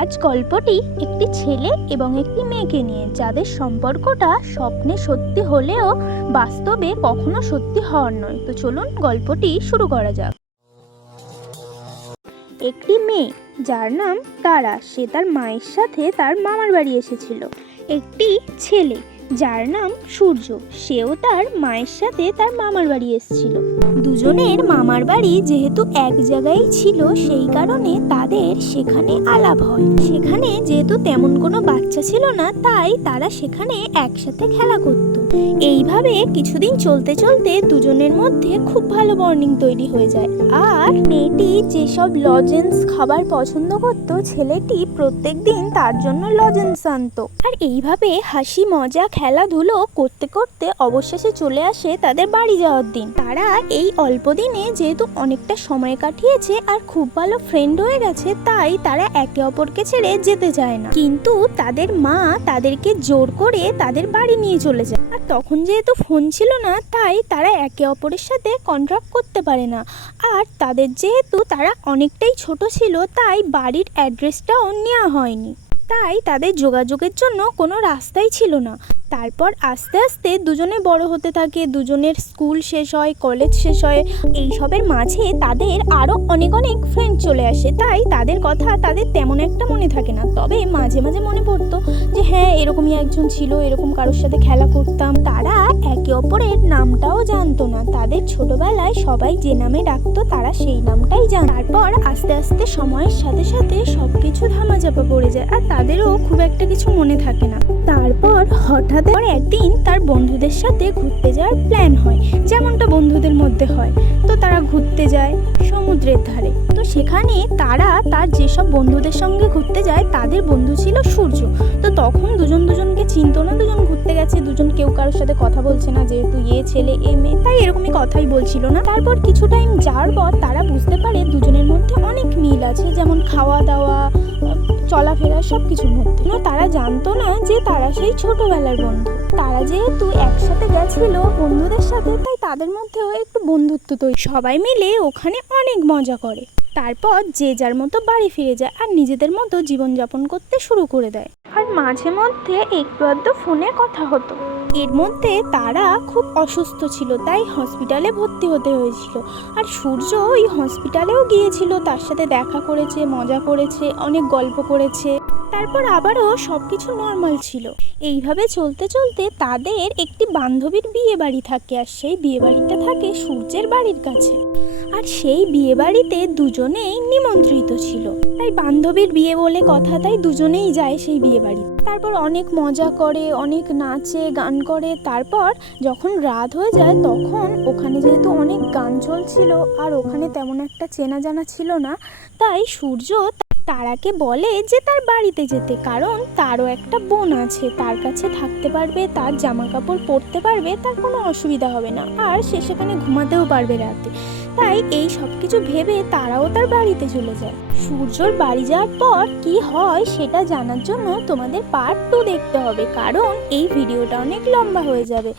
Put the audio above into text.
আজ গল্পটি একটি ছেলে এবং একটি মেয়েকে নিয়ে, যাদের সম্পর্কটা স্বপ্নে সত্যি হলেও বাস্তবে কখনো সত্যি হওয়ার নয়। তো চলুন গল্পটি শুরু করা যাক। একটি মেয়ে যার নাম তারা, সে তার মায়ের সাথে তার মামার বাড়ি এসেছিল। একটি ছেলে যার নাম সূর্য, সেও তার মায়ের সাথে তার মামার বাড়ি এসেছিল। দুজনের মামার বাড়ি যেহেতু এক জায়গায় ছিল, সেই কারণে তাদের সেখানে আলাপ হয়। সেখানে যেহেতু তেমন কোনো বাচ্চা ছিল না, তাই তারা সেখানে একসাথে খেলা করত। এইভাবে কিছুদিন চলতে চলতে দুজনের মধ্যে খুব ভালো বন্ডিং তৈরি হয়ে যায়। আর মেয়েটি যেসব লজেন্স খাবার পছন্দ করত, ছেলেটি প্রত্যেক দিন তার জন্য লজেন্স আনতো। আর এইভাবে হাসি মজা খেলাধুলো করতে করতে অবশেষে চলে আসে তাদের বাড়ি যাওয়ার দিন। তারা এই অল্প দিনে যেহেতু অনেকটা সময় কাটিয়েছে আর খুব ভালো ফ্রেন্ড হয়ে গেছে, তাই তারা একে অপরকে ছেড়ে যেতে চায় না। কিন্তু তাদের মা তাদেরকে জোর করে তাদের বাড়ি নিয়ে চলে যায়। আর তখন যেহেতু ফোন ছিল না, তাই তারা একে অপরের সাথে কন্ট্যাক্ট করতে পারে না। আর তাদের যেহেতু তারা অনেকটাই ছোট ছিল, তাই বাড়ির অ্যাড্রেসটাও নেওয়া হয়নি। তাই তাদের যোগাযোগের জন্য কোনো রাস্তাই ছিল না। তারপর আস্তে আস্তে দুজনে বড় হতে থাকে, দুজনের স্কুল শেষ হয়, কলেজ শেষ হয়। এইসবের মাঝে তাদের আরও অনেক অনেক ফ্রেন্ড চলে আসে, তাই তাদের কথা তাদের তেমন একটা মনে থাকে না। তবে মাঝে মাঝে মনে পড়তো যে হ্যাঁ, এরকমই একজন ছিল, এরকম কারোর সাথে খেলা করতাম। তারা একে অপরের নামটাও জানতো না। তাদের ছোটবেলায় সবাই যে নামে ডাকতো, তারা সেই নামটাই জানত। তারপর আস্তে আস্তে সময়ের সাথে সাথে সব কিছু ধামাচাপা পড়ে যায়, আর তাদেরও খুব একটা কিছু মনে থাকে না। তারপর হঠাৎ একদিন তার বন্ধুদের সাথে ঘুরতে যাওয়ার প্ল্যান হয়, যেমনটা বন্ধুদের মধ্যে হয়। তো তারা ঘুরতে যায় সমুদ্রের ধারে। তো সেখানে তারা তার যেসব বন্ধুদের সঙ্গে ঘুরতে যায়, তাদের বন্ধু ছিল সূর্য। তো তখন দুজন দুজনকে চিনতো না, দুজন ঘুরতে গেছে, দুজন কেউ কারোর সাথে কথা বলছে না, যেহেতু ছেলে মেয়ে, তাই এরকমই কথাই বলছিল না। তারপর কিছু টাইম যাওয়ার পর তারা বুঝতে পারে দুজনের মধ্যে অনেক মিল আছে, যেমন খাওয়া দাওয়া, চলাফেরা, সব কিছুর মধ্যে। তারা জানতো না যে তারা সেই ছোটবেলার বন্ধু। তারা যেহেতু একসাথে গেছিল বন্ধুদের সাথে, তাই তাদের মধ্যেও একটু বন্ধুত্ব তৈরি। সবাই মিলে ওখানে অনেক মজা করে। তারপর যে যার মতো বাড়ি ফিরে যায় আর নিজেদের মতো জীবনযাপন করতে শুরু করে দেয়। আর মাঝে মধ্যে একটু আধটু ফোনে কথা হতো। এর মধ্যে তারা খুব অসুস্থ ছিল, তাই হসপিটালে ভর্তি হতে হয়েছিল। আর সূর্য ওই হসপিটালেও গিয়েছিল, তার সাথে দেখা করেছে, মজা করেছে, অনেক গল্প করেছে। তারপর আবারও সব কিছু নর্মাল ছিল। এইভাবে চলতে চলতে তাদের একটি বান্ধবীর বিয়ে বাড়ি থাকে, আর সেই বিয়ে বাড়িটা থাকে সূর্যের বাড়ির কাছে। আর সেই বিয়ে বাড়িতে দুজনেই নিমন্ত্রিত ছিল, তাই বান্ধবীর বিয়ে বলে কথা, তাই দুজনেই যায় সেই বিয়ে বাড়ি। তারপর অনেক মজা করে, অনেক নাচে গান করে। তারপর যখন রাত হয়ে যায়, তখন ওখানে যেহেতু অনেক গান চলছিল আর ওখানে তেমন একটা চেনা জানা ছিল না, তাই সূর্য তারাকে বলে যে তার বাড়িতে যেতে, কারণ তারও একটা বোন আছে, তার কাছে থাকতে পারবে, তার জামা কাপড় পরতে পারবে, তার কোনো অসুবিধা হবে না, আর সে সেখানে ঘুমাতেও পারবে রাতে। তাই এই সব কিছু ভেবে তারাও তার বাড়িতে চলে যায়। সূর্যর বাড়ি যাওয়ার পর কি হয় সেটা জানার জন্য তোমাদের পার্ট 2 দেখতে হবে, কারণ এই ভিডিওটা অনেক লম্বা হয়ে যাবে।